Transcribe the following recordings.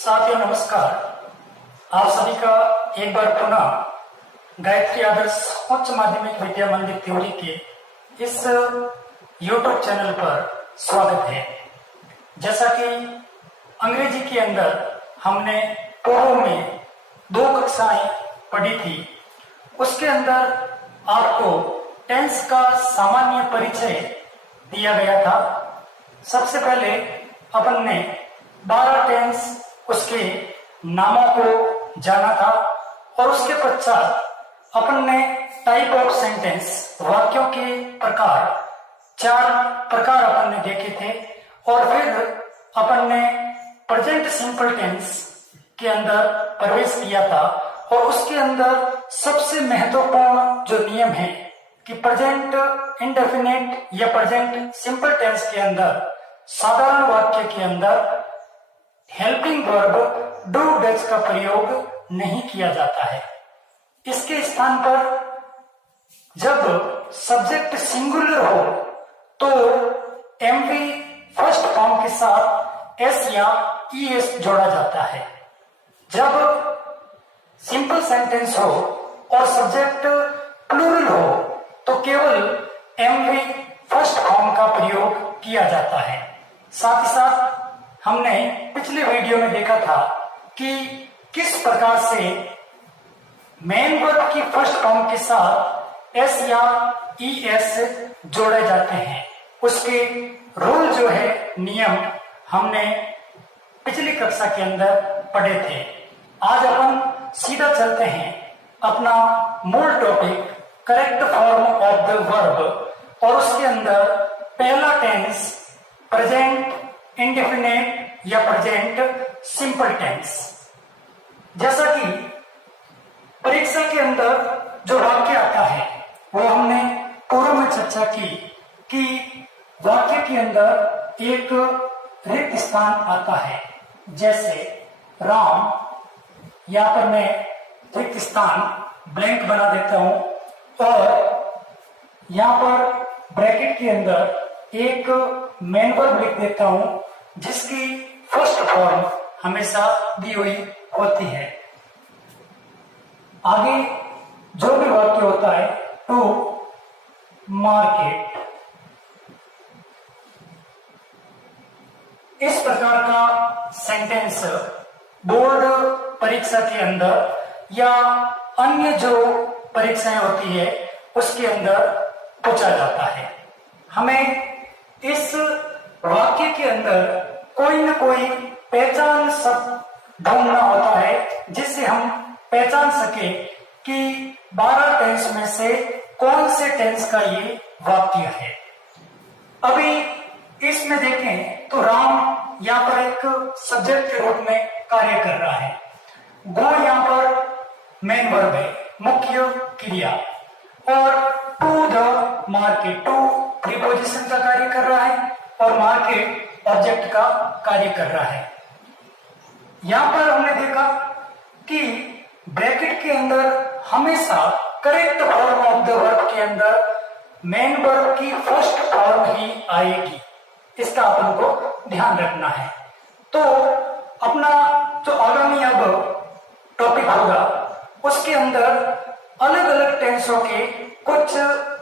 साथियों नमस्कार। आप सभी का एक बार पुनः गायत्री आदर्श उच्च माध्यमिक विद्या मंदिर त्योरी के इस YouTube चैनल पर स्वागत है। जैसा कि अंग्रेजी के अंदर हमने पूर्व में 2 कक्षाएं पढ़ी थी, उसके अंदर आपको टेंस का सामान्य परिचय दिया गया था। सबसे पहले अपन ने 12 टेंस उसके नामों को जाना था और उसके पश्चात अपन ने टाइप ऑफ सेंटेंस वाक्यों के प्रकार 4 प्रकार अपन ने देखे थे और फिर अपन ने प्रेजेंट सिंपल टेंस के अंदर प्रवेश किया था और उसके अंदर सबसे महत्वपूर्ण जो नियम है कि प्रेजेंट इंडेफिनिट या प्रेजेंट सिंपल टेंस के अंदर साधारण वाक्य के अंदर हेल्पिंग वर्ब डू डज का प्रयोग नहीं किया जाता है। इसके स्थान पर जब सब्जेक्ट सिंगुलर हो तो एमवी फर्स्ट फॉर्म के साथ एस या ईएस जोड़ा जाता है। जब सिंपल सेंटेंस हो और सब्जेक्ट प्लूरल हो तो केवल एमवी फर्स्ट फॉर्म का प्रयोग किया जाता है। साथ ही साथ हमने पिछले वीडियो में देखा था कि किस प्रकार से मेन वर्ब की फर्स्ट फॉर्म के साथ एस या ईएस जोड़े जाते हैं। उसके रूल जो है, नियम हमने पिछली कक्षा के अंदर पढ़े थे। आज अपन सीधा चलते हैं अपना मूल topic correct form of the verb और उसके अंदर पहला टेंस प्रेजेंट इंडेफिनिट या प्रेजेंट सिंपल टेंस। जैसा कि परीक्षा के अंदर जो वाक्य आता है वो हमने पूर्व में चर्चा की कि वाक्य के अंदर एक रिक्त स्थान आता है। जैसे राम, यहां पर मैं रिक्त स्थान ब्लैंक बना देता हूं और यहां पर ब्रैकेट के अंदर एक मेन वर्ब लिख देता हूं जिसकी फर्स्ट फॉर्म हमेशा दी हुई होती है। आगे जो भी वाक्य होता है टू मार्केट, इस प्रकार का सेंटेंस बोर्ड परीक्षा के अंदर या अन्य जो परीक्षाएं होती है उसके अंदर पूछा जाता है। हमें इस वाक्य के अंदर कोई न कोई पहचान शब्द ढूंढना होता है जिससे हम पहचान सके कि 12 टेंस में से कौन से टेंस का ये वाक्य है। अभी इसमें देखें तो राम यहाँ पर एक सब्जेक्ट के रूप में कार्य कर रहा है। गो यहाँ पर मेन वर्ब है, मुख्य क्रिया, और to the market, to preposition का कार्य कर रहा है और मार्केट ऑब्जेक्ट का कार्य कर रहा है। यहां पर हमने देखा कि ब्रैकेट के अंदर हमेशा correct form of the verb के अंदर मेन वर्ब की फर्स्ट फॉर्म ही आएगी। इसका अपन को ध्यान रखना है। तो अपना जो आगामी अब टॉपिक होगा उसके अंदर अलग अलग टेंसों के कुछ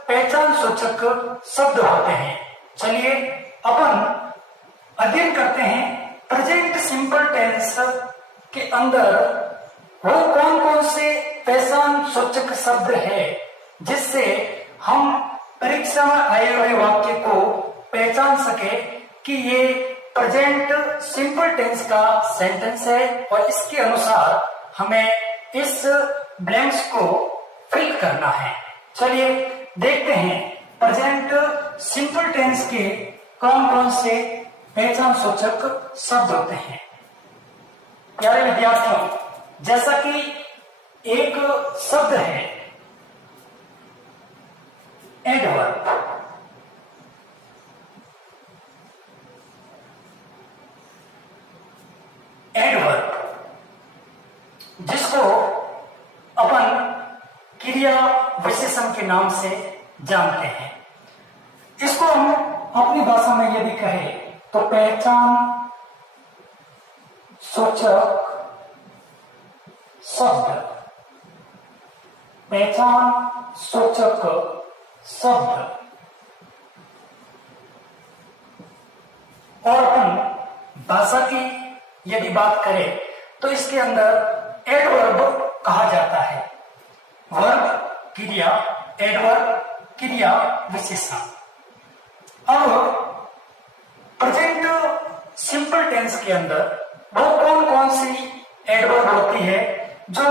पहचान सूचक शब्द होते हैं। चलिए अपन अध्ययन करते हैं प्रेजेंट सिंपल टेंस के अंदर वो कौन कौन से पहचान सूचक शब्द है जिससे हम परीक्षा में आए हुए वाक्य को पहचान सके कि ये प्रेजेंट सिंपल टेंस का सेंटेंस है और इसके अनुसार हमें इस ब्लैंक्स को फिल करना है। चलिए देखते हैं प्रेजेंट सिंपल टेंस के कौन कौन से पहचान सूचक शब्द होते हैं। प्यारे विद्यार्थियों, जैसा कि एक शब्द है एडवर्ब, एडवर्ब जिसको अपन क्रिया विशेषण के नाम से जानते हैं। इसको हम अपनी भाषा में यदि कहें तो पहचान सूचक शब्द, पहचान सूचक शब्द। और अपन भाषा की यदि बात करें तो इसके अंदर एडवर्ब कहा जाता है। वर्ब क्रिया, एडवर्ब क्रिया विशेषण। अब प्रेजेंट सिंपल टेंस के अंदर वो कौन कौन सी एडवर्ब होती है जो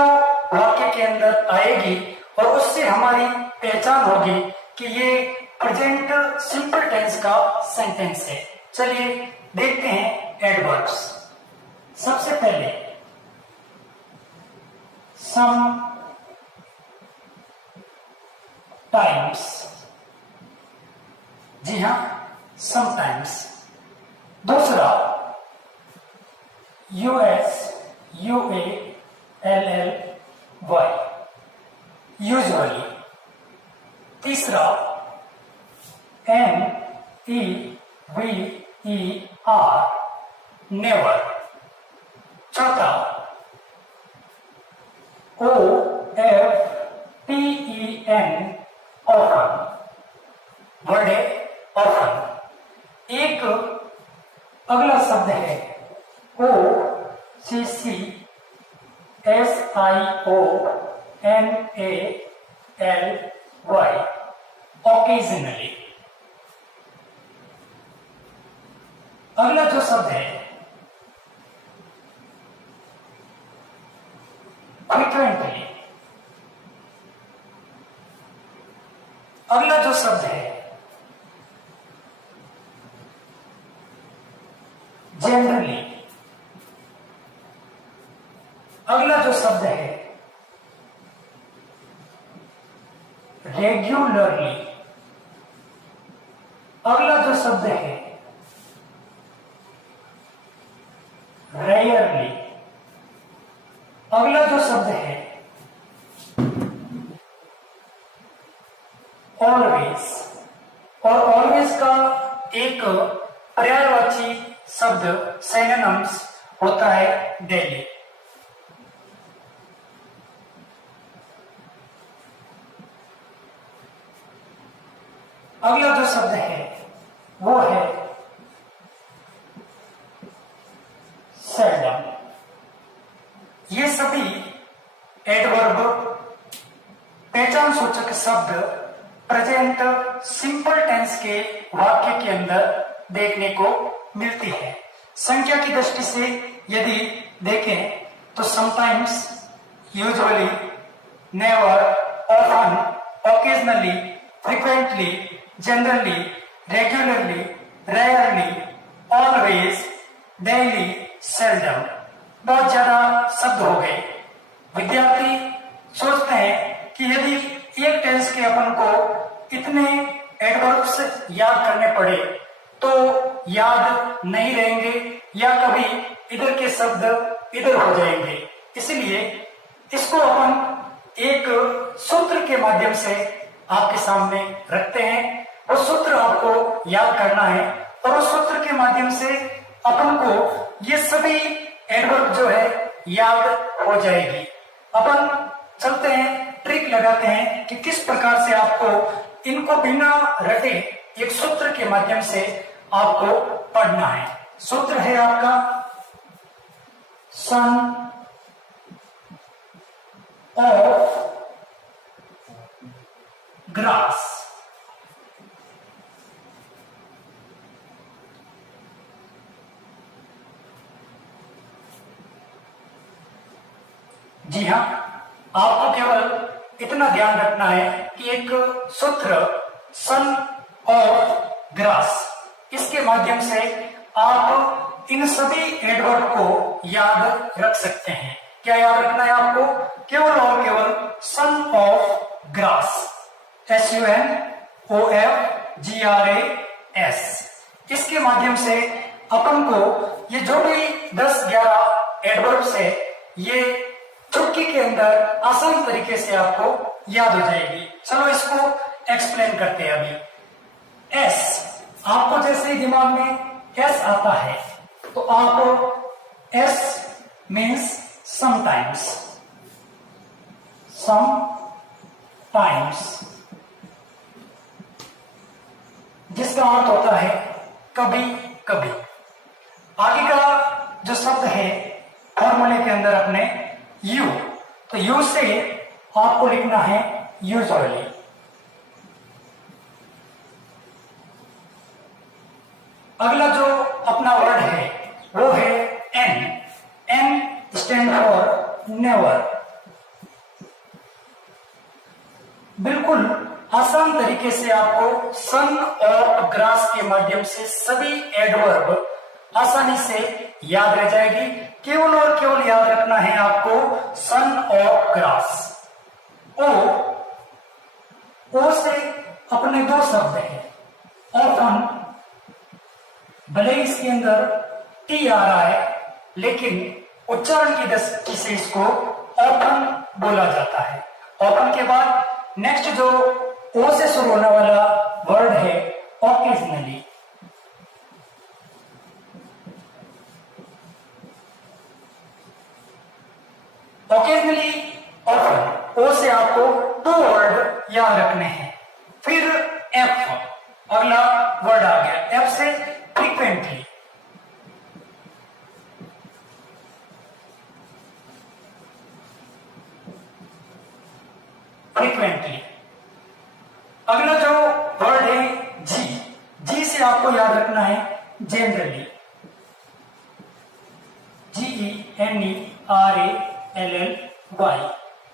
वाक्य के अंदर आएगी और उससे हमारी पहचान होगी कि ये प्रेजेंट सिंपल टेंस का सेंटेंस है। चलिए देखते हैं एडवर्ब्स। सबसे पहले सम टाइम्स, जी हां, समटाइम्स। दूसरा यूएस, UALLY, यूजुअली। तीसरा NEVER, नेवर। चौथा OFTEN, ऑफन, वर्ड है ऑफन। एक अगला शब्द है OCCSIONALY, ओकेजनली। अगला जो शब्द है फ्रीक्वेंटली। अगला जो शब्द है जनरली। अगला जो शब्द है रेगुलरली। अगला जो शब्द है रेयरली। अगला जो शब्द है ऑलवेज। और ऑलवेज का एक पर्यायवाची शब्द सिनोनिम्स होता है डेली। अगला जो शब्द है वो है सेल्डम। ये सभी एडवर्ब पहचान सूचक शब्द प्रेजेंट सिंपल टेंस के वाक्य के अंदर देखने को मिलती है। संख्या की दृष्टि से यदि देखें तो sometimes, usually, never, often, occasionally, frequently, generally, regularly, rarely, always, daily, seldom. बहुत ज्यादा शब्द हो गए। विद्यार्थी सोचते हैं कि यदि एक टेंस के अपन को इतने एडवर्ब्स याद करने पड़े तो याद नहीं रहेंगे या कभी इधर के शब्द इधर हो जाएंगे। इसलिए इसको अपन एक सूत्र के माध्यम से आपके सामने रखते हैं। वो सूत्र आपको याद करना है और उस सूत्र के माध्यम से अपन को ये सभी एडवर्ब जो है याद हो जाएगी। अपन चलते हैं, ट्रिक लगाते हैं कि किस प्रकार से आपको इनको बिना रटे एक सूत्र के माध्यम से आपको पढ़ना है। सूत्र है आपका सन ऑफ ग्रास। जी हां, आपको केवल इतना ध्यान रखना है कि एक सूत्र सन ऑफ ग्रास, इसके माध्यम से आप इन सभी एडवर्ब को याद रख सकते हैं। क्या याद रखना है आपको? केवल और केवल सन ऑफ ग्रास, SUNOFGRAS। इसके माध्यम से अपन को ये जो भी 10-11 एडवर्ब्स है ये चुटकी के अंदर आसान तरीके से आपको याद हो जाएगी। चलो इसको एक्सप्लेन करते हैं अभी। एस, आपको जैसे ही दिमाग में एस आता है तो आप एस मीन्स समटाइम्स, समटाइम्स, जिसका अर्थ होता है कभी कभी। आगे का जो शब्द है फॉर्मूले के अंदर अपने यू, तो यू से आपको लिखना है यूजुअली। अगला जो अपना वर्ड है वो है N. N stand for never. बिल्कुल आसान तरीके से आपको सन और ग्रास के माध्यम से सभी एडवर्ब आसानी से याद रह जाएगी। केवल और केवल याद रखना है आपको सन और ग्रास। ओ से अपने दो शब्द हैं। ऑफन, भले इसके अंदर टी आ रहा है लेकिन उच्चारण की दृष्टि से इसको ऑफन बोला जाता है। ऑफन के बाद नेक्स्ट जो ओ से शुरू होने वाला वर्ड है ओकेजनली। ओकेजनली, ऑफन, ओ से आपको दो वर्ड याद रखने हैं। फिर एफ, अगला वर्ड आ गया। एफ से फ्रीक्वेंटली। फ्रीक्वेंटली। अगला जो वर्ड है जी। जी से आपको याद रखना है जनरली। GENERALLY,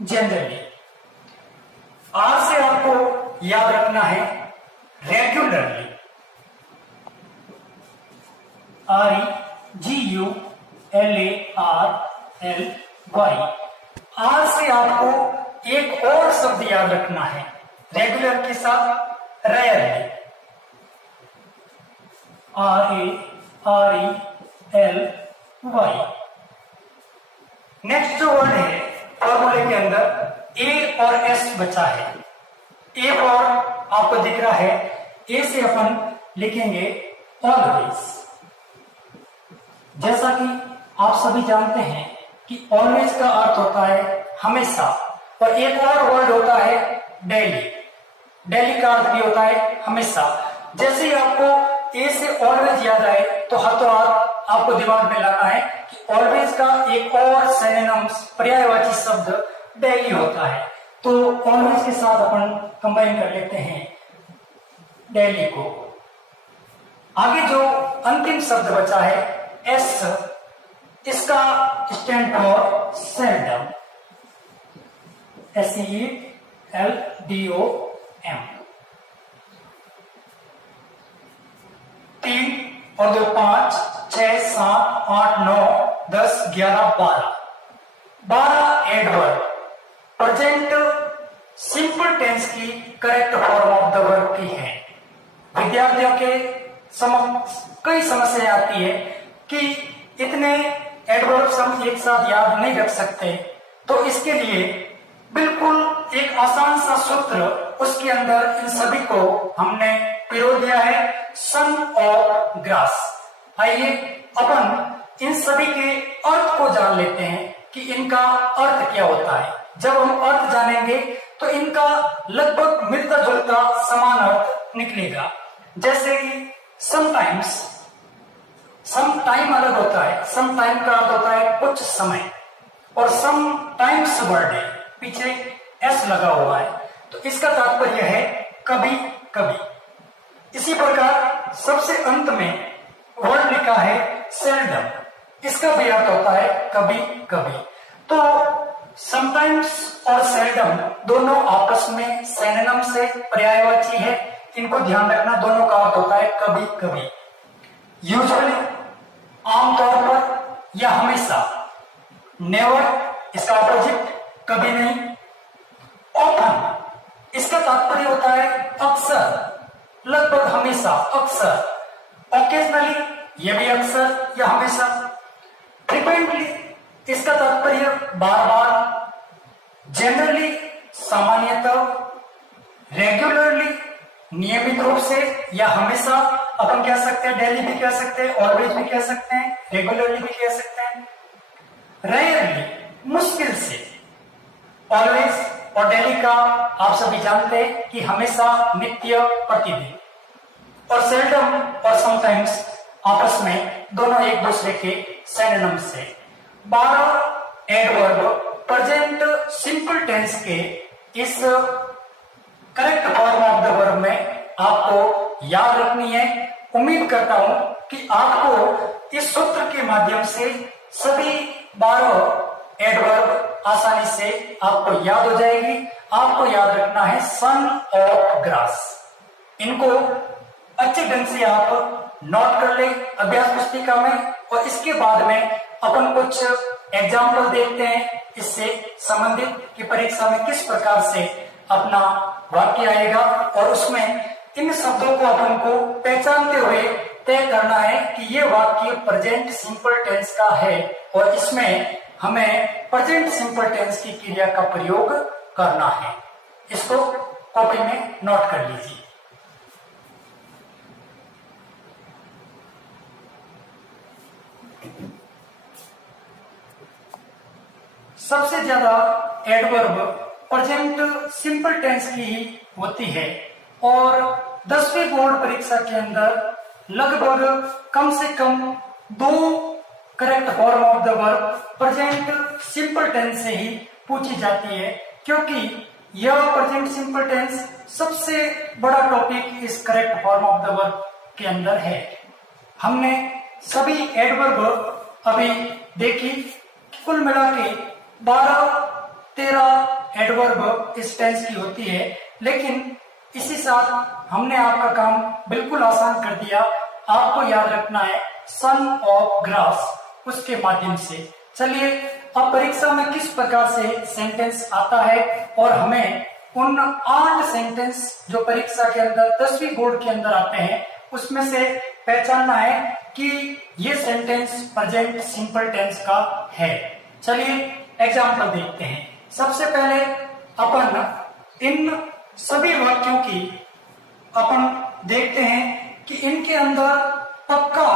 generally. आर से आपको याद रखना है रेगुलरली। REGULARLY। आर से आपको एक और शब्द याद रखना है रेगुलर के साथ, रेयरली। RARELY। नेक्स्ट जो वर्ड है फॉर्मूले के अंदर ए और एस बचा है। ए फॉर आपको दिख रहा है, ए से अपन लिखेंगे ऑलवेज। जैसा कि आप सभी जानते हैं कि ऑलवेज का अर्थ होता है हमेशा, और एक और वर्ड होता है डेली। डेली का अर्थ भी होता है हमेशा। जैसे ही आपको ए से ऑलवेज याद आए तो हाथों हाथ आपको दिमाग में लाना है कि ऑलवेज का एक और सिनोनिम्स पर्यायवाची शब्द डेली होता है। तो ऑलवेज के साथ अपन कंबाइन कर लेते हैं डेली को। आगे जो अंतिम शब्द बचा है एस, इसका स्टैंड फॉर सेल्डम। SELDOM। 3 और 2 5 6 7 8 9 10 11 12 एडवर्ब प्रेजेंट सिंपल टेंस की correct form of the verb की है। विद्यार्थियों के समक्ष कई समस्याएं आती है कि इतने एडवर्ब्स हम एक साथ याद नहीं रख सकते, तो इसके लिए बिल्कुल एक आसान सा सूत्र उसके अंदर इन सभी को हमने पिरो दिया है, सन और ग्रास। आइए अपन इन सभी के अर्थ को जान लेते हैं कि इनका अर्थ क्या होता है। जब हम अर्थ जानेंगे तो इनका लगभग मिलता जुलता समान अर्थ निकलेगा। जैसे कि समटाइम्स, सम टाइम अलग होता है। सम टाइम का अर्थ होता है कुछ समय, और सम टाइम्स वर्ड है, पीछे एस लगा हुआ है, तो इसका तात्पर्य है कभी कभी। इसी प्रकार सबसे अंत में वर्ड लिखा है सेल्डम, इसका भी अर्थ होता है कभी कभी। तो समटाइम्स और सेल्डम दोनों आपस में सिनोनिम से पर्यायवाची है, इनको ध्यान रखना। दोनों का अर्थ होता है कभी कभी। यूजुअली, आमतौर पर या हमेशा। नेवर, इसका अपोजिट कभी नहीं। ऑफन, इसका तात्पर्य होता है अक्सर, लगभग हमेशा, अक्सर। ओकेजनली, यह भी अक्सर या हमेशा। फ्रीक्वेंटली, इसका तात्पर्य बार बार। जनरली, सामान्यतः। रेगुलरली, नियमित रूप से या हमेशा। अपन कह सकते हैं डेली भी कह सकते हैं, ऑलवेज भी कह सकते हैं, रेगुलरली भी कह सकते हैं। मुश्किल से, ऑलवेज और डेली का आप सभी जानते हैं कि हमेशा, नित्य, प्रतिदिन, और सेल्डम और समटाइम्स आपस में दोनों एक दूसरे के सिनोनिम्स से 12 एडवर्ब प्रेजेंट सिंपल टेंस के इस correct form of the verb में आपको याद रखनी है। उम्मीद करता हूं कि आपको इस सूत्र के माध्यम से सभी 12 एडवर्ब आसानी से आपको याद हो जाएगी। आपको याद रखना है सन और ग्रास। इनको अच्छे ढंग से आप नोट कर ले अभ्यास पुस्तिका में, और इसके बाद में अपन कुछ एग्जाम्पल देखते हैं इससे संबंधित कि परीक्षा में किस प्रकार से अपना वाक्य आएगा, और उसमें इन शब्दों को अपन को पहचानते हुए तय करना है कि ये वाक्य प्रेजेंट सिंपल टेंस का है, और इसमें हमें प्रेजेंट सिंपल टेंस की क्रिया का प्रयोग करना है। इसको कॉपी में नोट कर लीजिए। सबसे ज्यादा एडवर्ब प्रेजेंट सिंपल टेंस की ही होती है, और 10वीं बोर्ड परीक्षा के अंदर लगभग कम से कम 2 correct form of the verb present simple tense से ही पूछी जाती है, क्योंकि यह प्रेजेंट सिंपल टेंस सबसे बड़ा टॉपिक इस correct form of the verb के अंदर है। हमने सभी एडवर्ब अभी देखी, कुल मिला के 12-13 एडवर्ब इस टेंस की होती है, लेकिन इसी साथ हमने आपका काम बिल्कुल आसान कर दिया। आपको याद रखना है सन ऑफ ग्रास, उसके माध्यम से। चलिए अब परीक्षा में किस प्रकार से सेंटेंस आता है, और हमें उन 8 सेंटेंस जो परीक्षा के अंदर 10वीं बोर्ड के अंदर आते हैं उसमें से पहचानना है कि ये सेंटेंस प्रेजेंट सिंपल टेंस का है। चलिए एग्जाम्पल देखते हैं। सबसे पहले अपन इन सभी वाक्यों की अपन देखते हैं कि इनके अंदर पक्का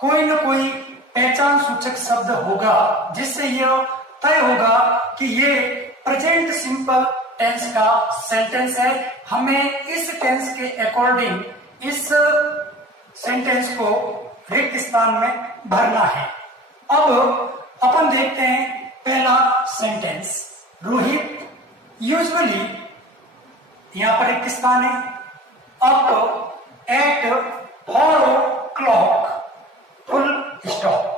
कोई न कोई पहचान सूचक शब्द होगा, जिससे यह तय होगा कि ये प्रेजेंट सिंपल टेंस का सेंटेंस है। हमें इस टेंस के अकॉर्डिंग इस सेंटेंस को रिक्त स्थान में भरना है। अब अपन देखते हैं पहला सेंटेंस, रोहित यूजुअली, यहां पर एक स्थान है, up at 4 o'clock, full stop.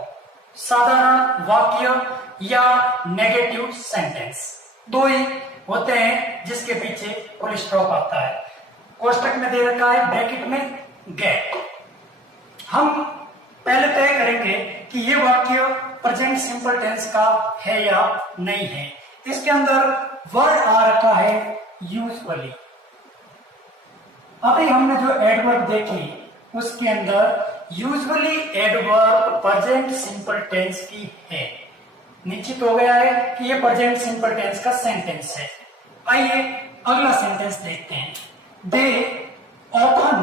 साधारण वाक्य या नेगेटिव सेंटेंस दो ही होते हैं जिसके पीछे फुल स्टॉप आता है। कोष्टक में दे रखा है ब्रैकेट में गेट। हम पहले तय करेंगे कि ये वाक्य प्रेजेंट सिंपल टेंस का है या नहीं है। इसके अंदर वर्ड आ रखा है यूजुअली। अभी हमने जो एडवर्ब देखी उसके अंदर usually adverb present simple tense की है। निश्चित हो गया है कि ये प्रेजेंट सिंपल टेंस का सेंटेंस है। आइए अगला सेंटेंस देखते हैं। They often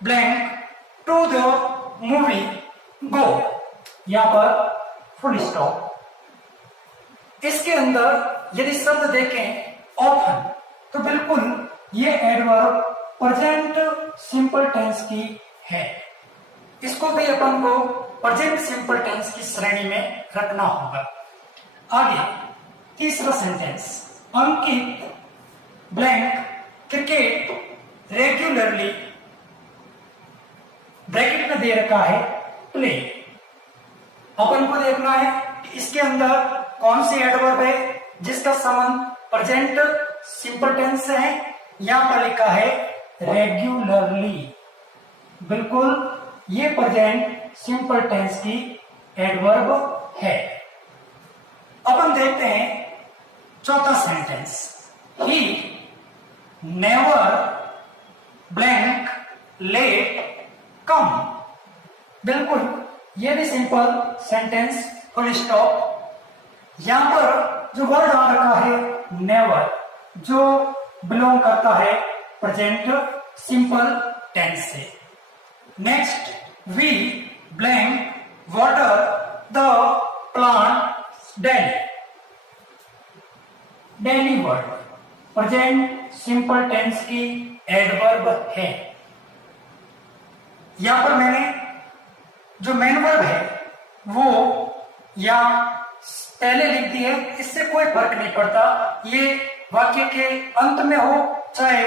blank to the movie go, यहां पर फुल स्टॉप। इसके अंदर यदि शब्द देखें ऑफन, तो बिल्कुल ये एडवर्ब प्रेजेंट सिंपल टेंस की है। इसको भी अपन को प्रेजेंट सिंपल टेंस की श्रेणी में रखना होगा। आगे तीसरा सेंटेंस, अंकित ब्लैंक क्रिकेट रेगुलरली, ब्रैकेट में दे रखा है प्ले। अपन को देखना है कि इसके अंदर कौन सी एडवर्ब है जिसका संबंध प्रेजेंट सिंपल टेंस से है। यहां पर लिखा है रेगुलरली, बिल्कुल ये प्रेजेंट सिंपल टेंस की एडवर्ब है। अब हम देखते हैं चौथा sentence, he never blank late come, बिल्कुल ये भी सिंपल सेंटेंस फुल स्टॉप। यहां पर जो वर्ड आ रखा है नेवर, जो बिलोंग करता है प्रेजेंट सिंपल टेंस से। Next, we blank water the plant daily, daily word present simple tense की एडवर्ब है। यहां पर मैंने जो मेन वर्ब है वो या पहले लिख दी है, इससे कोई फर्क नहीं पड़ता, ये वाक्य के अंत में हो चाहे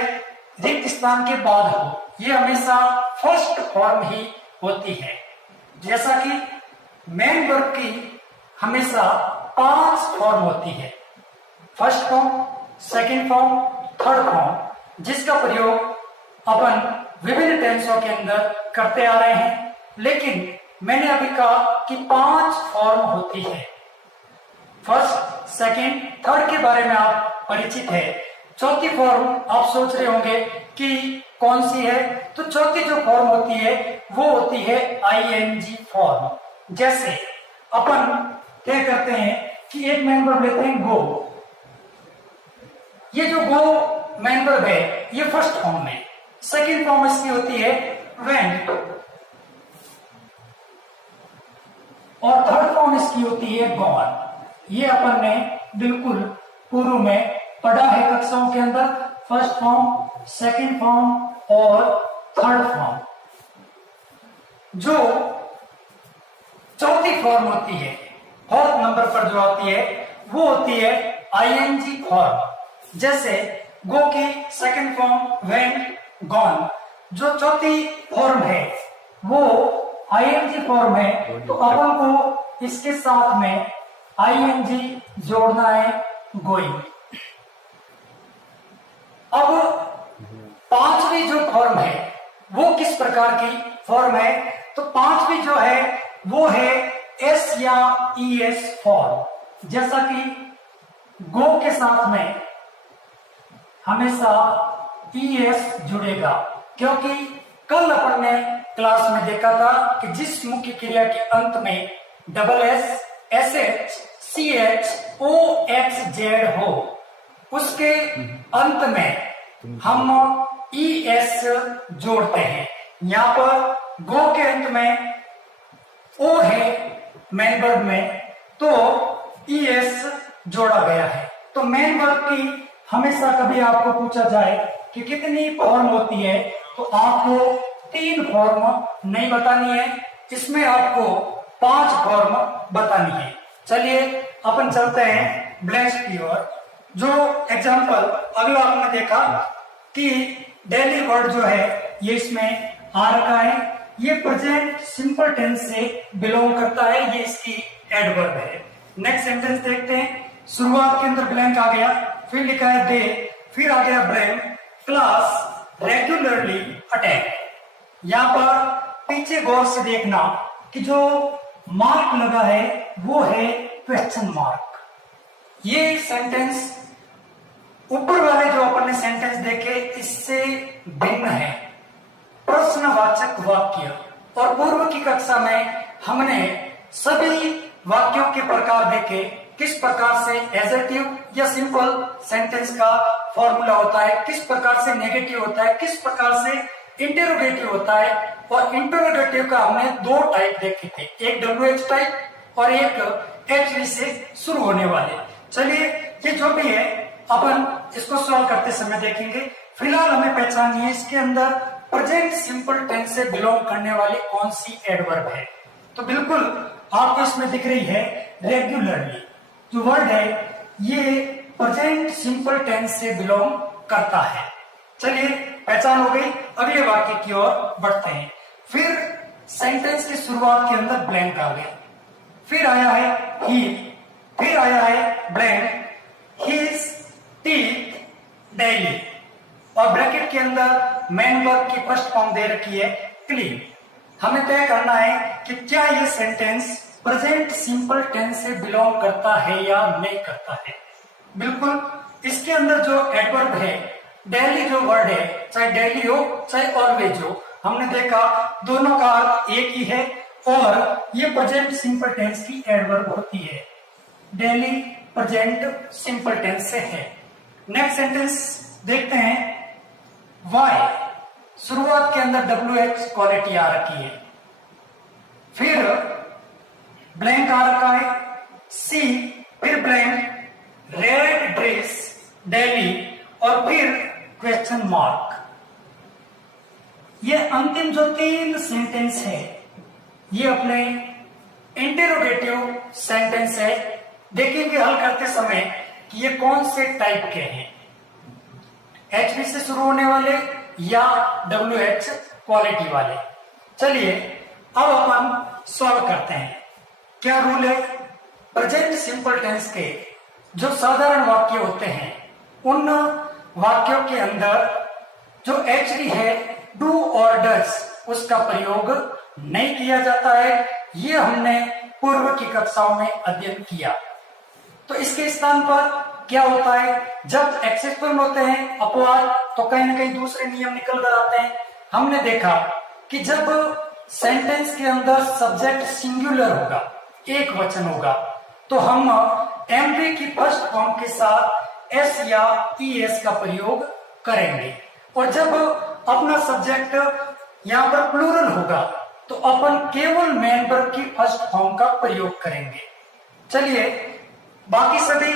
रिक्त स्थान के बाद हो, ये हमेशा फर्स्ट फॉर्म ही होती है। जैसा कि मेन वर्ब की हमेशा 5 फॉर्म होती है, first form, second form, third form, जिसका प्रयोग अपन विभिन्न टेंसों के अंदर करते आ रहे हैं। लेकिन मैंने अभी कहा कि 5 फॉर्म होती है। फर्स्ट, सेकंड, थर्ड के बारे में आप परिचित है। चौथी फॉर्म आप सोच रहे होंगे कि कौन सी है, तो चौथी जो फॉर्म होती है वो होती है आईएनजी फॉर्म। जैसे अपन क्या करते हैं कि एक मेन वर्ब लेते हैं गो, ये जो गो मेन वर्ब है ये फर्स्ट फॉर्म में, सेकंड फॉर्म इसकी होती है वेंट और थर्ड फॉर्म इसकी होती है गॉन। ये अपन ने बिल्कुल पूर्व में पढ़ा है कक्षाओं के अंदर, फर्स्ट फॉर्म, सेकंड फॉर्म और थर्ड फॉर्म। जो चौथी फॉर्म होती है, फोर्थ नंबर पर जो आती है वो होती है आईएनजी फॉर्म। जैसे गो की सेकंड फॉर्म वेंट, गॉन, जो चौथी फॉर्म है वो आईएनजी फॉर्म है, तो अपन को इसके साथ में आईएनजी जोड़ना है गोइंग। अब पांचवी जो फॉर्म है वो किस प्रकार की फॉर्म है, तो पांचवी जो है वो है एस या ईएस फॉर्म। जैसा कि गो के साथ में हमेशा ईएस जुड़ेगा, क्योंकि कल अपन ने क्लास में देखा था कि जिस मुख्य क्रिया के अंत में double S, S H, C H, O X Z हो, उसके अंत में हम ई एस जोड़ते हैं। यहां पर गो के अंत में ओ है मेन वर्ब में, तो ई एस जोड़ा गया है। तो मेन वर्ब की हमेशा कभी आपको पूछा जाए कि कितनी फॉर्म होती है, तो आपको 3 फॉर्म नहीं बतानी है, इसमें आपको 5 फॉर्म बतानी है। चलिए अपन चलते हैं ब्लैंक्स की ओर। जो एग्जाम्पल अगला आपने देखा कि डेली वर्ड जो है ये इसमें आ रखा है, ये प्रेजेंट सिंपल टेंस से बिलोंग करता है, ये इसकी एडवर्ब है। नेक्स्ट सेंटेंस देखते हैं। शुरुआत के अंदर ब्लैंक आ गया, फिर लिखा है दे, फिर आ गया ब्लैंक, क्लास रेगुलरली अटेंड। यहां पर पीछे गौर से देखना कि जो मार्क लगा है वो है क्वेश्चन मार्क। ये सेंटेंस ऊपर वाले जो अपन ने सेंटेंस देखे इससे भिन्न है, प्रश्नवाचक वाक्य। और पूर्व की कक्षा में हमने सभी वाक्यों के प्रकार देखे, किस प्रकार से एडजेक्टिव या सिंपल सेंटेंस का फॉर्मूला होता है, किस प्रकार से नेगेटिव होता है, किस प्रकार से इंटेरोगेटिव होता है। और इंटेरोगेटिव का हमने 2 टाइप देखे थे, एक WH टाइप और एक HV से शुरू होने वाले। चलिए ये जो भी है अपन इसको सॉल्व करते समय देखेंगे। फिलहाल हमें पहचानिए इसके अंदर प्रेजेंट सिंपल टेंस से बिलोंग करने वाली कौन सी एडवर्ब है। तो बिल्कुल आपको इसमें दिख रही है रेगुलरली, जो वर्ड है ये प्रेजेंट सिंपल टेंस से बिलोंग करता है। चलिए पहचान हो गई, अगले वाक्य की ओर बढ़ते हैं। फिर सेंटेंस की शुरुआत के अंदर ब्लैंक आ गया, फिर आया है ही, फिर आया है ब्लैंक, हिज टीथ डेली, और ब्रैकेट के अंदर मेन वर्ब की फर्स्ट फॉर्म दे रखी है क्लीन। हमें तय करना है कि क्या ये सेंटेंस प्रेजेंट सिंपल टेंस से बिलोंग करता है या नहीं करता है। बिल्कुल इसके अंदर जो एडवर्ब है, डेली जो वर्ड है, चाहे डेली हो चाहे ऑलवेज हो, हमने देखा दोनों का अर्थ एक ही है और ये प्रेजेंट सिंपल टेंस की एडवर्ब होती है। डेली प्रेजेंट सिंपल टेंस से है। नेक्स्ट सेंटेंस देखते हैं। वाई, शुरुआत के अंदर WH क्वालिटी आ रखी है, फिर ब्लैंक आ रखा है, सी, फिर ब्लैंक, रेड ड्रेस डेली और फिर क्वेश्चन मार्क। ये अंतिम जो 3 सेंटेंस है ये अपने इंटेरोगेटिव सेंटेंस है। देखेंगे हल करते समय कि ये कौन से टाइप के हैं, HB से शुरू होने वाले या WH क्वालिटी वाले। चलिए अब अपन सॉल्व करते हैं। क्या रूल है, प्रेजेंट सिंपल टेंस के जो साधारण वाक्य होते हैं उन वाक्यों के अंदर जो HB है डू और डज उसका प्रयोग नहीं किया जाता है। ये हमने पूर्व की कक्षाओं में अध्ययन किया। तो इसके स्थान पर क्या होता है, जब एक्सेप्शन होते हैं अपवाद तो कहीं ना कहीं दूसरे नियम निकल कर आते हैं। हमने देखा कि जब सेंटेंस के अंदर सब्जेक्ट सिंगुलर होगा, एक वचन होगा, तो हम एमवी की फर्स्ट फॉर्म के साथ एस या ईएस का प्रयोग करेंगे। और जब अपना सब्जेक्ट यहाँ पर प्लूरल होगा तो अपन केवल मेन वर्ब की फर्स्ट फॉर्म का प्रयोग करेंगे। चलिए बाकी सभी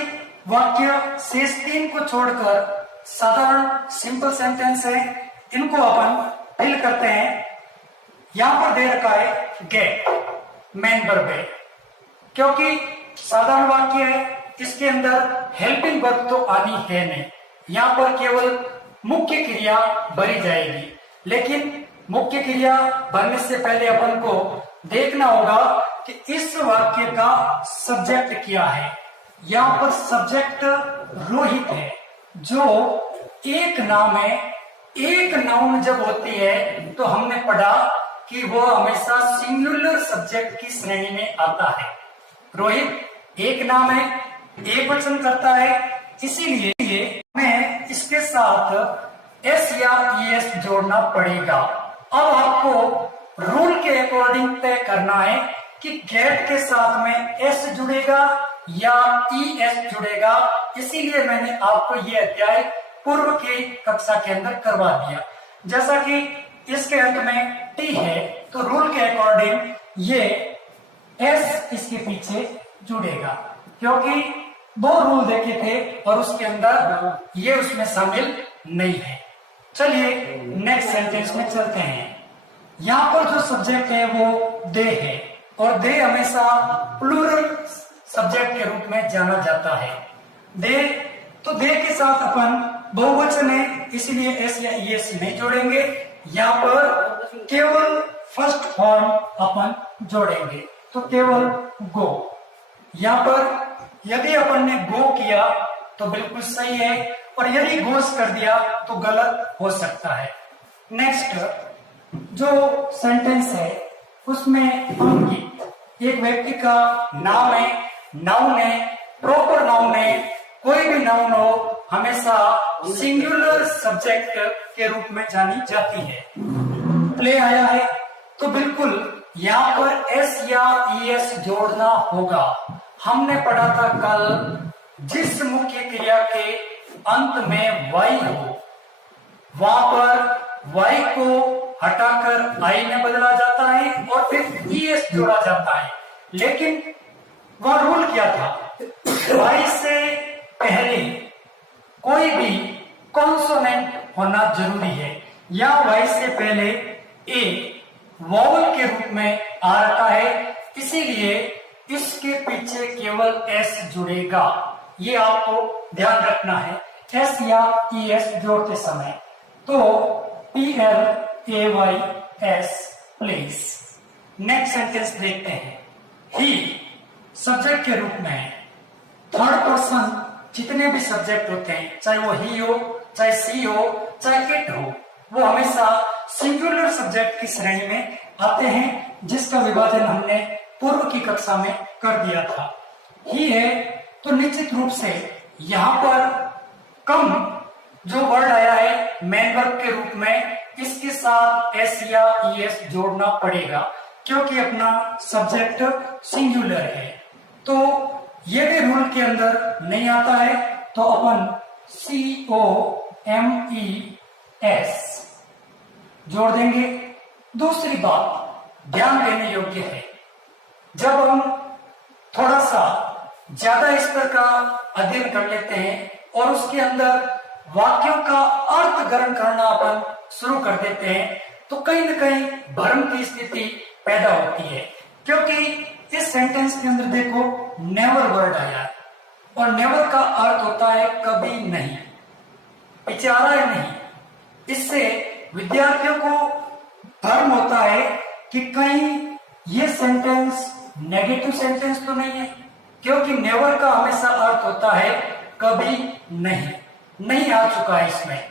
वाक्य शेष 3 को छोड़कर साधारण सिंपल सेंटेंस है, इनको अपन फिल करते हैं। यहां पर दे रखा है गेट, मेन वर्ब है, क्योंकि साधारण वाक्य है इसके अंदर हेल्पिंग वर्ब तो आनी है नहीं, यहां पर केवल मुख्य क्रिया भरी जाएगी। लेकिन मुख्य क्रिया भरने से पहले अपन को देखना होगा कि इस वाक्य का सब्जेक्ट क्या है। यहाँ पर सब्जेक्ट रोहित है, जो एक नाम है। एक नाउन जब होती है तो हमने पढ़ा कि वो हमेशा सिंगुलर सब्जेक्ट की श्रेणी में आता है। रोहित एक नाम है, एक वचन करता है, इसीलिए हमें इसके साथ एस या ईएस जोड़ना पड़ेगा। अब आपको रूल के अकॉर्डिंग तय करना है कि गेट के साथ में एस जुड़ेगा या ईएस जुड़ेगा। इसीलिए मैंने आपको ये अध्याय पूर्व की कक्षा के अंदर करवा दिया। जैसा कि इसके अंत में टी है तो रूल के अकॉर्डिंग ये एस इसके पीछे जुड़ेगा, क्योंकि 2 रूल देखे थे और उसके अंदर ये उसमें शामिल नहीं है। चलिए नेक्स्ट सेंटेंस में चलते हैं। यहाँ पर जो सब्जेक्ट है वो दे है और दे हमेशा प्लूरल सब्जेक्ट के रूप में जाना जाता है। दे तो दे के साथ अपन बहुवचन है, इसलिए एस या ईएस नहीं जोड़ेंगे। यहाँ पर केवल फर्स्ट फॉर्म अपन जोड़ेंगे, तो केवल गो। यहाँ पर यदि अपन ने गो किया तो बिल्कुल सही है, और यदि गोस कर दिया तो गलत हो सकता है। नेक्स्ट जो सेंटेंस है उसमें अंकित, एक व्यक्ति का नाम है, नाउन है, प्रॉपर नाउन है, कोई भी नाउन हो हमेशा सिंगुलर सब्जेक्ट के रूप में जानी जाती है। प्ले आया है तो बिल्कुल यहाँ पर एस या ईएस जोड़ना होगा। हमने पढ़ा था कल, जिस मुख्य क्रिया के अंत में वाई हो वहां पर वाई को हटाकर आई में बदला जाता है और फिर ईएस जोड़ा जाता है। लेकिन वह रूल क्या था, वाई से पहले कोई भी कॉन्सोनेंट होना जरूरी है, या वाई से पहले ए वॉवल के रूप में आ रखा है, इसीलिए इसके पीछे केवल एस जुड़ेगा। ये आपको ध्यान रखना है एस या ईएस जोड़ते समय। तो PLAYS प्लेस। नेक्स्ट सेंटेंस देखते हैं। ही सब्जेक्ट के रूप में है। थर्ड पर्सन जितने भी सब्जेक्ट होते हैं, चाहे वो ही हो, चाहे सी हो, चाहे इट हो, वो हमेशा सिंगुलर सब्जेक्ट की श्रेणी में आते हैं, जिसका विभाजन हमने पूर्व की कक्षा में कर दिया था। ही है तो निश्चित रूप से यहाँ पर कम जो वर्ड आया है मेन वर्ब के रूप में, इसके साथ एस या ईएस जोड़ना पड़ेगा, क्योंकि अपना सब्जेक्ट सिंगुलर है। तो ये भी रूल के अंदर नहीं आता है, तो अपन COMES जोड़ देंगे। दूसरी बात ध्यान देने योग्य है, जब हम थोड़ा सा ज्यादा स्तर का अध्ययन कर लेते हैं और उसके अंदर वाक्यों का अर्थ ग्रहण करना अपन शुरू कर देते हैं तो कहीं न कहीं भ्रम की स्थिति पैदा होती है, क्योंकि इस सेंटेंस के अंदर देखो नेवर वर्ड आया है और नेवर का अर्थ होता है कभी नहीं, पीछे आ रहा है नहीं। इससे विद्यार्थियों को भ्रम होता है कि कहीं ये सेंटेंस नेगेटिव सेंटेंस तो नहीं है, क्योंकि नेवर का हमेशा अर्थ होता है कभी नहीं। नहीं आ चुका है इसमें,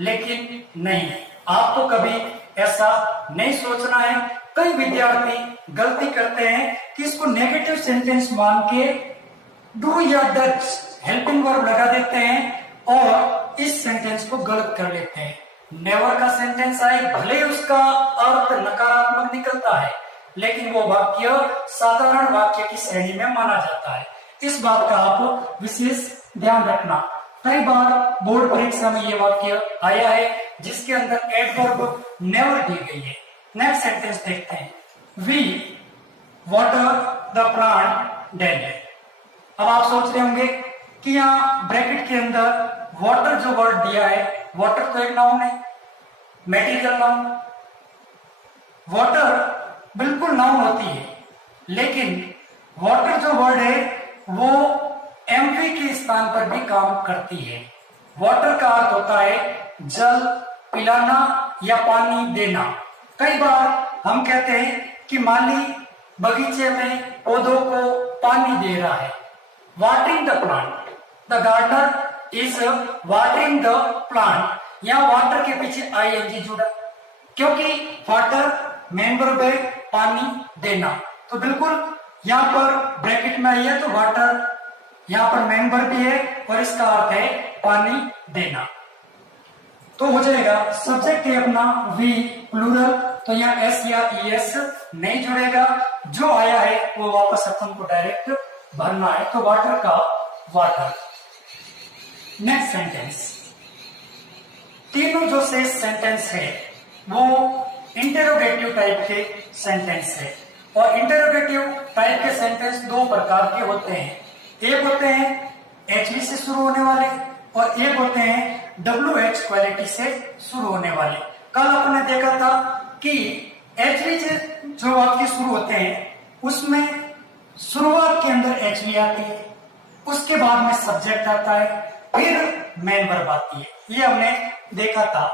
लेकिन नहीं, आपको कभी ऐसा नहीं सोचना है। कई विद्यार्थी गलती करते हैं कि इसको नेगेटिव सेंटेंस मान के डू या डज हेल्पिंग वर्ब लगा देते हैं और इस सेंटेंस को गलत कर लेते हैं। नेवर का सेंटेंस आए, भले उसका अर्थ नकारात्मक निकलता है, लेकिन वो वाक्य साधारण वाक्य की श्रेणी में माना जाता है। इस बात का आप विशेष ध्यान रखना। कई बार बोर्ड परीक्षा में ये वाक्य आया है जिसके अंदर एडवर्ब नेवर दी गई है। नेक्स्ट सेंटेंस देखते हैं, we water the plant daily. अब आप सोच रहे होंगे कि यहाँ ब्रैकेट के अंदर वाटर जो वर्ड दिया है, वाटर तो एक नाउन है, मेटीरियल नाउन। वाटर बिल्कुल नाउन होती है, लेकिन वाटर जो वर्ड है वो एमवी के स्थान पर भी काम करती है। वाटर का अर्थ होता है जल पिलाना या पानी देना। कई बार हम कहते हैं कि माली बगीचे में पौधों को पानी दे रहा है, watering the plant, the gardener is watering the plant. यहाँ वाटर के पीछे आईएनजी जुड़ा, क्योंकि वाटर मेन वर्ब है, पानी देना। तो बिल्कुल यहाँ पर ब्रैकेट में आई है तो वाटर यहाँ पर मेन वर्ब भी है और इसका अर्थ है पानी देना। तो हो जाएगा सब्जेक्ट है अपना वी प्लूरल, तो यहाँ एस या ईएस नहीं जुड़ेगा, जो आया है वो वापस अपन को डायरेक्ट भरना है। तो वाटर का वाटर। नेक्स्ट सेंटेंस, तीनों जो शेष सेंटेंस है वो इंटेरोगेटिव टाइप के सेंटेंस है, और इंटेरोगेटिव टाइप के सेंटेंस दो प्रकार के होते हैं। एक होते हैं एचवी से शुरू होने वाले और एक होते हैं डब्ल्यूएच क्वालिटी से शुरू होने वाले। कल आपने देखा था कि एचवी से जो वाक्य शुरू होते हैं उसमें शुरुआत के अंदर एचवी आती है, उसके बाद में सब्जेक्ट आता है, फिर मेन वर्ब आती है। ये हमने देखा था,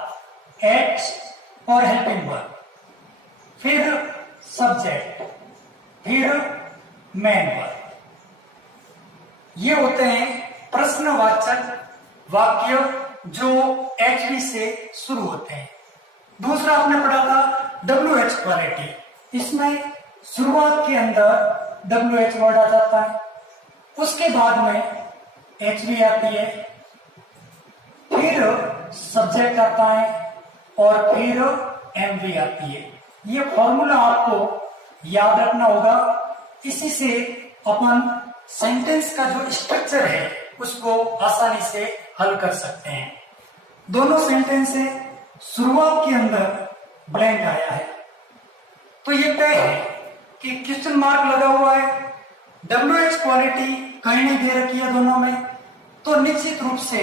एच और हेल्पिंग वर्ब, फिर सब्जेक्ट, फिर मेन वर्ब। ये होते हैं प्रश्नवाचक वाक्य जो एचवी से शुरू होते हैं। दूसरा आपने पढ़ा था डब्ल्यूएच क्वालिटी, इसमें शुरुआत के अंदर डब्ल्यूएच वर्ड आ जाता है, उसके बाद में एचवी आती है, फिर सब्जेक्ट आता है और फिर एमवी आती है। ये फॉर्मूला आपको याद रखना होगा, इसी से अपन सेंटेंस का जो स्ट्रक्चर है उसको आसानी से हल कर सकते हैं। दोनों सेंटेंस से शुरुआत के अंदर ब्लैंक आया है तो ये तय है कि क्वेश्चन मार्क लगा हुआ है, डब्ल्यूएच क्वालिटी कहीं नहीं दे रखी है दोनों में, तो निश्चित रूप से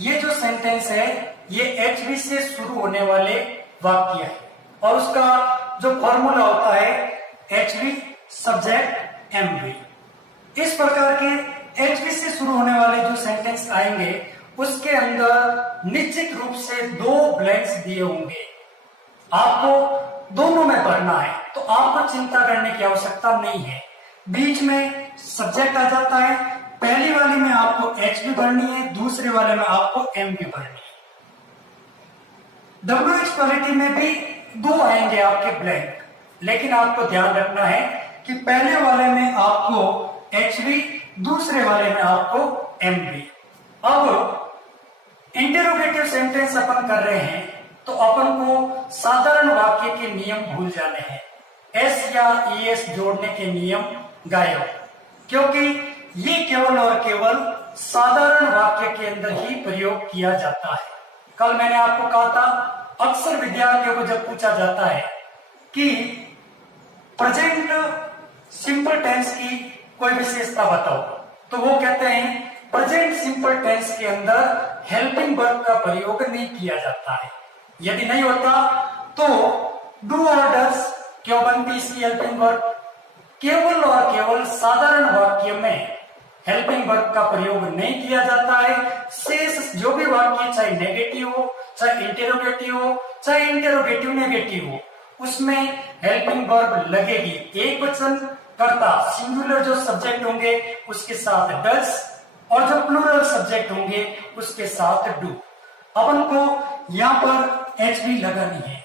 ये जो सेंटेंस है ये एचवी से शुरू होने वाले वाक्य है और उसका जो फॉर्मूला होता है एचवी सब्जेक्ट एमवी। इस प्रकार के एचवी से शुरू होने वाले जो सेंटेंस आएंगे उसके अंदर निश्चित रूप से दो ब्लैंक्स दिए होंगे, आपको दोनों में भरना है, तो आपको चिंता करने की आवश्यकता नहीं है। बीच में सब्जेक्ट आ जाता है, पहली वाली में आपको एचवी भरनी है, दूसरे वाले में आपको एमवी भरनी है। डब्ल्यूएच क्वालिटी में भी दो आएंगे आपके ब्लैंक, लेकिन आपको ध्यान रखना है कि पहले वाले में आपको एचवी, दूसरे वाले में आपको एमवी। अब इंटेरोगेटिव सेंटेंस अपन कर रहे हैं तो अपन को साधारण वाक्य के नियम भूल जाने हैं, एस या ईएस जोड़ने के नियम गायब, क्योंकि ये केवल और केवल साधारण वाक्य के अंदर ही प्रयोग किया जाता है। कल मैंने आपको कहा था अक्सर विद्यार्थियों को जब पूछा जाता है कि प्रेजेंट सिंपल टेंस की कोई विशेषता बताओ, तो वो कहते हैं प्रेजेंट सिंपल टेंस के अंदर हेल्पिंग वर्ब का प्रयोग नहीं किया जाता है। यदि नहीं होता तो डू और डस क्यों बनती इसकी हेल्पिंग वर्ब? केवल और केवल साधारण वाक्य में हेल्पिंग वर्ब का प्रयोग नहीं किया जाता है। शेष जो भी वाक्य चाहे नेगेटिव हो, चाहे इंटेरोगेटिव हो, चाहे इंटेरोगेटिव नेगेटिव हो, उसमें हेल्पिंग वर्ब लगेगी। एक वचन कर्ता सिंगुलर जो सब्जेक्ट होंगे उसके साथ डज और जो प्लूरल सब्जेक्ट होंगे उसके साथ डू। अपन को यहाँ पर एच भी लगानी है।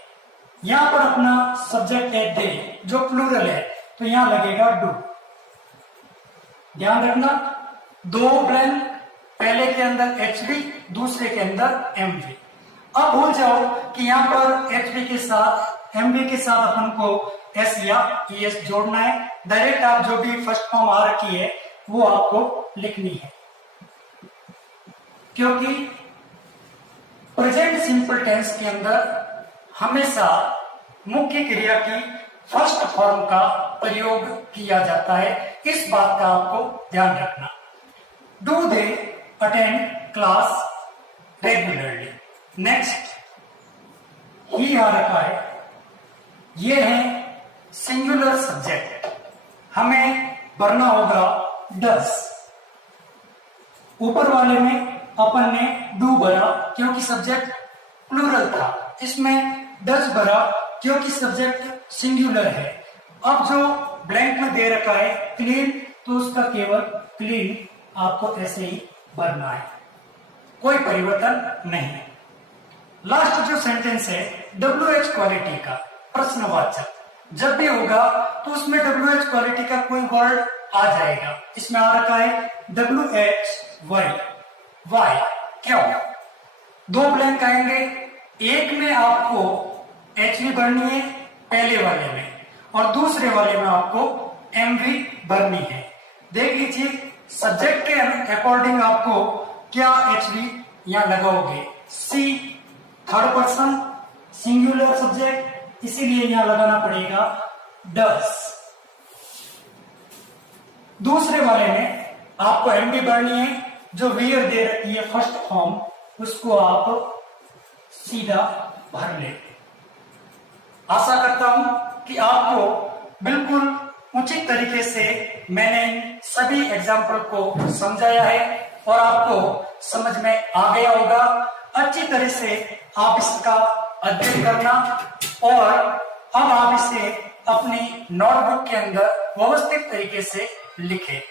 यहाँ पर अपना सब्जेक्ट है दे जो प्लूरल है तो यहां लगेगा डू। ध्यान रखना, दो ब्लैंक, पहले के अंदर एच बी, दूसरे के अंदर एम बी। अब भूल जाओ कि यहाँ पर एच बी के साथ एम बी के साथ अपन को एस या ई एस जोड़ना है। डायरेक्ट आप जो भी फर्स्ट फॉर्म आ रखी है वो आपको लिखनी है, क्योंकि प्रेजेंट सिंपल टेंस के अंदर हमेशा मुख्य क्रिया की फर्स्ट फॉर्म का प्रयोग किया जाता है। इस बात का आपको ध्यान रखना। Do they attend class regularly. Next ही आ रखा है, ये है सिंगुलर सब्जेक्ट, हमें भरना होगा डस। ऊपर वाले में अपन ने डू भरा क्योंकि सब्जेक्ट प्लूरल था, इसमें डस भरा क्योंकि सब्जेक्ट सिंगुलर है। अब जो ब्लैंक में दे रखा है क्लीन, तो उसका केवल क्लीन आपको ऐसे ही भरना है, कोई परिवर्तन नहीं। लास्ट जो सेंटेंस है WH क्वालिटी का प्रश्नवाचक, जब भी होगा तो उसमें WH क्वालिटी का कोई वर्ड आ जाएगा। इसमें आ रखा है WHY, वाई, क्यों? दो ब्लैंक आएंगे, एक में आपको एच भी भरनी है पहले वाले में, और दूसरे वाले में आपको एम भी भरनी है। देख लीजिए सब्जेक्ट के अकॉर्डिंग आपको क्या एच भी यहां लगाओगे। सी थर्ड पर्सन सिंगुलर सब्जेक्ट, इसीलिए यहां लगाना पड़ेगा डस। दूसरे वाले में आपको एम भी भरनी है, जो वियर दे रखी है फर्स्ट फॉर्म उसको आप सीधा भर लेते। आशा करता हूं कि आपको बिल्कुल उचित तरीके से मैंने सभी एग्जाम्पल को समझाया है और आपको समझ में आ गया होगा। अच्छी तरह से आप इसका अध्ययन करना और अब आप इसे अपनी नोटबुक के अंदर व्यवस्थित तरीके से लिखें।